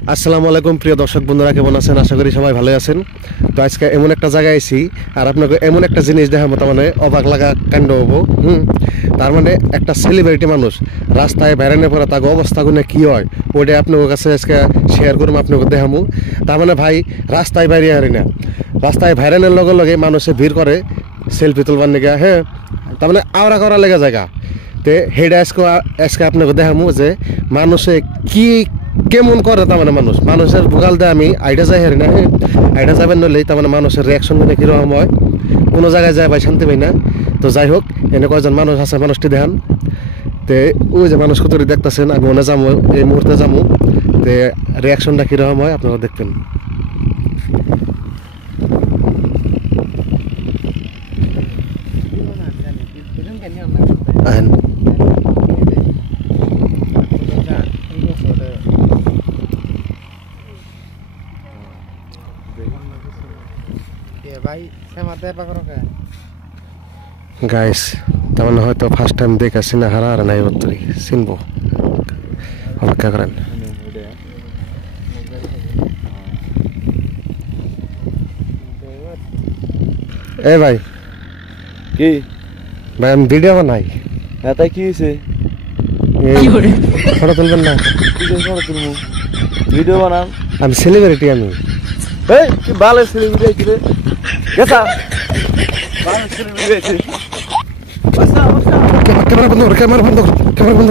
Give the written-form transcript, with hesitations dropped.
আসসালামু আলাইকুম প্রিয় দর্শক বন্ধুরা, কেমন আছেন? আশা করি সবাই ভালো আছেন। তো আজকে এমন একটা জায়গায় আইছি আর আপনাকে এমন একটা জিনিস দেখাবো, তার মানে অবাক লাগা কাণ্ড হবো। তার মানে একটা সেলিব্রিটি মানুষ রাস্তায় বেড়ানোর পরে তাকে অবস্থাগুলো কি হয় ওইটা আপনার কাছে আজকে শেয়ার করবো, আপনাকে দেখাবো। তার মানে ভাই রাস্তায় বেরিয়ে হারি না, রাস্তায় বেড়ানোর লগে লগে মানুষে ভিড় করে সেলফি তুলবার লেগে। হ্যাঁ, তার মানে আওড়া করা লেগে জায়গা। তো হেডা আজকে আপনাকে দেখাবো যে মানুষে কি কেমন করে। তার মানে মানুষের ভোগাল দেয় আমি আইডা যাই হারি না। হ্যাঁ, আইডা যাবেন নইলেই তার মানে মানুষের রিয়াকশন গুলো কীরকম হয়, কোনো জায়গায় যায় ভাই শান্তি পাই না। তো যাই হোক, এনে কয়জন মানুষ আছে, মানুষটি দেখান। তে ওই যে মানুষ কত দেখতেছেন, আমি মনে যাবো এই মুহূর্তে যাবো। তে রিয়াকশনটা কীরকম হয় আপনারা দেখবেন। আহেন গাইস, তার মানে হয়তো ফার্স্ট টাইম দেখেছি না, হারা হারা নাই বত্তরি চিনবো, অপেক্ষা করেন। এ ভাই, কি ভাই আমি ভিডিও বানাই। হ্যাঁ, তাই কি হয়েছে? ফটো তুলবেন না? ভিডিও বানান। আমি সেলিব্রিটি। আমি এই কি ভালো সেলিব্রিটি আইছি রে, গেছা ভালো সেলিব্রিটি আইছি। ক্যামেরা বন্ধ করো, ক্যামেরা বন্ধ করো, ক্যামেরা বন্ধ করো।